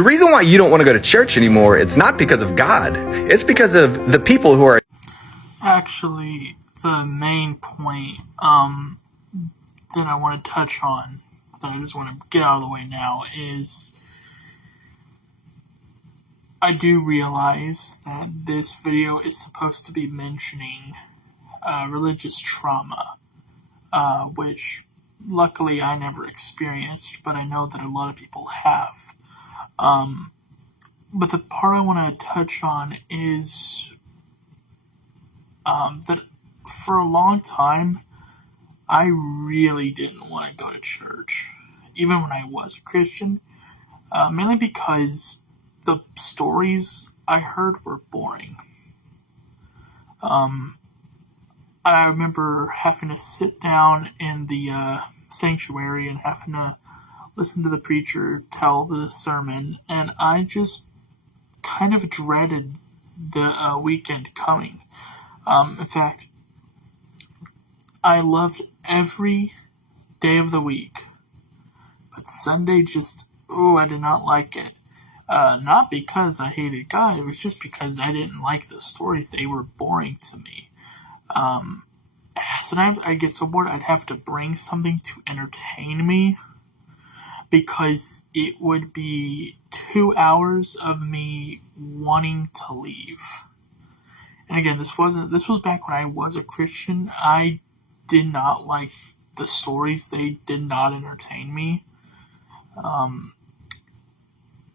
The reason why you don't want to go to church anymore, it's not because of God. It's because of the people who are... Actually, the main point that I want to touch on, that I just want to get out of the way now, is I do realize that this video is supposed to be mentioning religious trauma, which luckily I never experienced, but I know that a lot of people have. But the part I want to touch on is that for a long time, I really didn't want to go to church, even when I was a Christian, mainly because the stories I heard were boring. I remember having to sit down in the sanctuary and having to listen to the preacher tell the sermon, and I just kind of dreaded the weekend coming. In fact, I loved every day of the week, but Sunday I did not like it. Not because I hated God, it was just because I didn't like the stories. They were boring to me. Sometimes I'd get so bored I'd have to bring something to entertain me, because it would be 2 hours of me wanting to leave. And again, this was back when I was a Christian. I did not like the stories. They did not entertain me.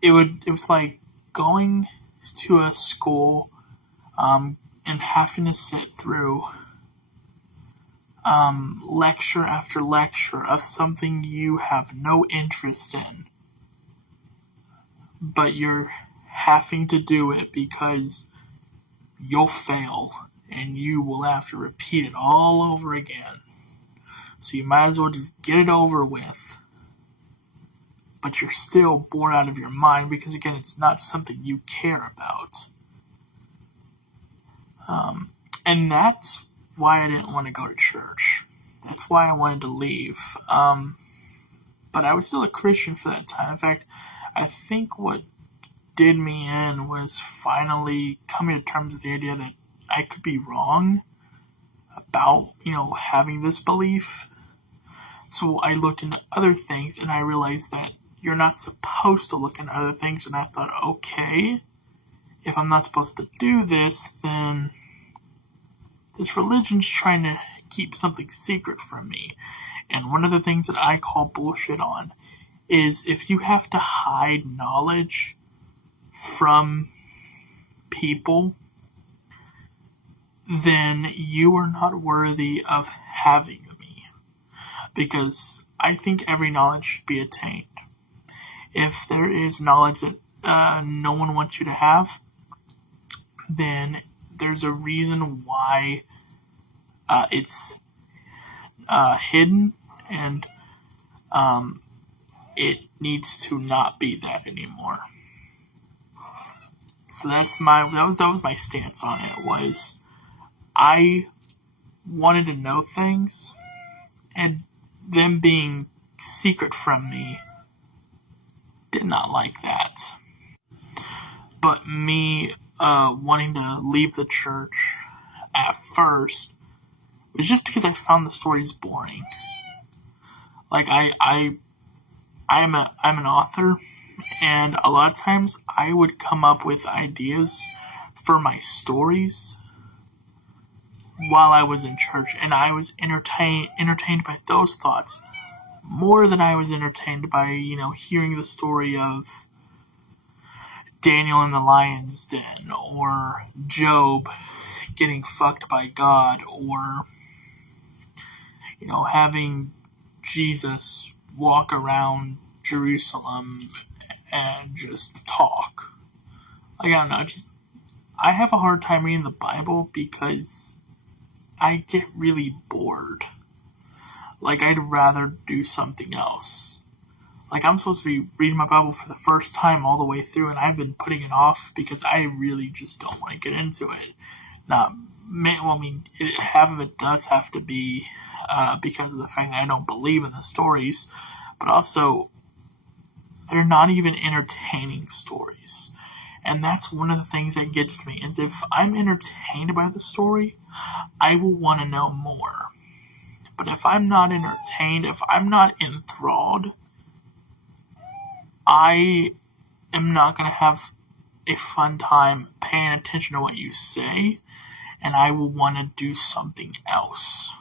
It was like going to a school and having to sit through lecture after lecture of something you have no interest in, but you're having to do it because you'll fail and you will have to repeat it all over again. So you might as well just get it over with. But you're still bored out of your mind because, again, it's not something you care about. And that's why I didn't want to go to church. That's why I wanted to leave. But I was still a Christian for that time. In fact, I think what did me in was finally coming to terms with the idea that I could be wrong about, having this belief. So I looked into other things and I realized that you're not supposed to look into other things. And I thought, okay, if I'm not supposed to do this, then this religion's trying to keep something secret from me. And one of the things that I call bullshit on is if you have to hide knowledge from people, then you are not worthy of having me. Because I think every knowledge should be attained. If there is knowledge that no one wants you to have, then there's a reason why it's hidden, and it needs to not be that anymore. So that was my stance on it. Was I wanted to know things, and them being secret from me, did not like that. But me wanting to leave the church at first was just because I found the stories boring. Like I'm an author, and a lot of times I would come up with ideas for my stories while I was in church, and I was entertained by those thoughts more than I was entertained by, hearing the story of Daniel in the lion's den, or Job getting fucked by God, or, having Jesus walk around Jerusalem and just talk. Like, I don't know, I have a hard time reading the Bible because I get really bored. Like, I'd rather do something else. Like, I'm supposed to be reading my Bible for the first time all the way through, and I've been putting it off because I really just don't want to get into it. Half of it does have to be because of the fact that I don't believe in the stories, but also they're not even entertaining stories. And that's one of the things that gets me, is if I'm entertained by the story, I will want to know more. But if I'm not entertained, if I'm not enthralled, I am not going to have a fun time paying attention to what you say, and I will want to do something else.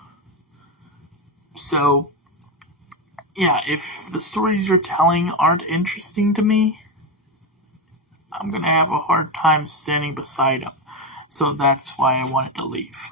So, yeah, if the stories you're telling aren't interesting to me, I'm going to have a hard time standing beside them. So that's why I wanted to leave.